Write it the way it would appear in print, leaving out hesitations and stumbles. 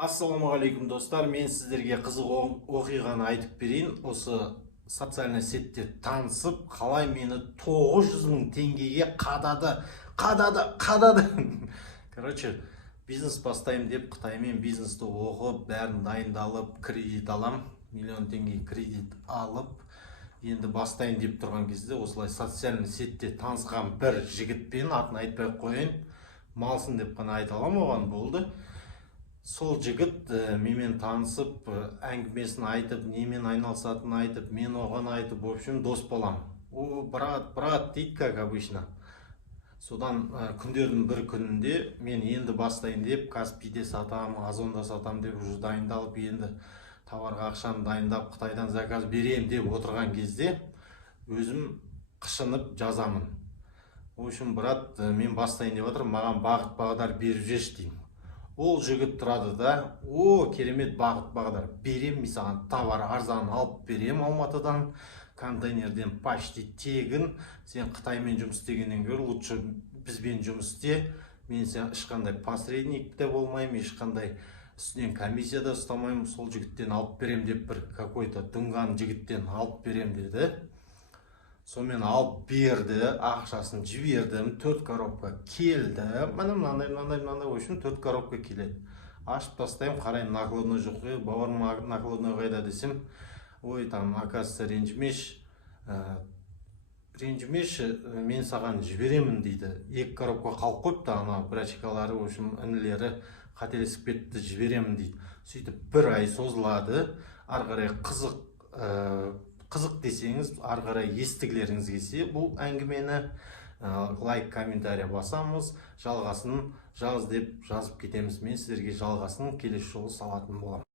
Ассалаумағалейкум достар, мен сіздерге қызық оқиғаны айтып берейін. Осы социальный сетте танысып, қалай мені 900 мың теңгеге қадады. Короче, бизнес бастаймын деп Қытаймен бизнесті оқып, бәрін дайындалып, кредит алам, миллион теңге кредит алып, енді бастайын деп тұрған кезде осылай социальный сетте танысқан бір жігітпен, атын айтпай қояйын, малсын деп қана айта аламын, оған болды. Сол жігіт менімен танысып, әңгімесін айтып, немен айналысатынын айтып, мен оған айтып, в общем, дос болам. О, брат дейді, как обычно. Содан күндердің бір күнінде мен енді бастайын деп, Каспийде сатам, Озонда сатам деп уже дайындалып, енді товарға ақшаны дайындап, Қытайдан заказ берем деп отырған кезде өзім қышынып жазамын. В общем, брат, мен бастайын деп отырмын, маған бағыт бағдар беріп жеш деймін. Ол жігіт тұрады да, о, керемет бағыт бағдар берем, мен саған товар арзан алып берем Алматыдан, контейнерден почти тегін, сен Қытаймен жұмыс істегеннен гөрі лучше бізбен жұмыс істе, мен сен ешқандай посредник те болмаймын, ешқандай үстінен комиссия да ұстамаймын, сол жігіттен алып берем деп бір какой-то дүңған жігіттен алып берем деді. Сонымен алып берді, ақшасын жібердім, 4 коробка келді. Міне мынандай, в общем, 4 коробка келеді. Ашып тастаймын, қараймын, накладной жоқ, бауырым накладной қайда десем, ой, там, оказывается, ренжімеші, мен саған жіберемін дейді. 2 коробка қалып қойыпты, ана брачкалары, в общем, інілері қателесіп кетті, жіберемін дейді. Сөйтіп бір ай созылады, ары қарай қызық десеңіз, ары қарай естігілеріңіз келсе, бұл әңгімені лайк, комментария басамыз, жалғасын жаз деп жазып кетеміз. Мен сіздерге жалғасын келесі жолы салатын боламын.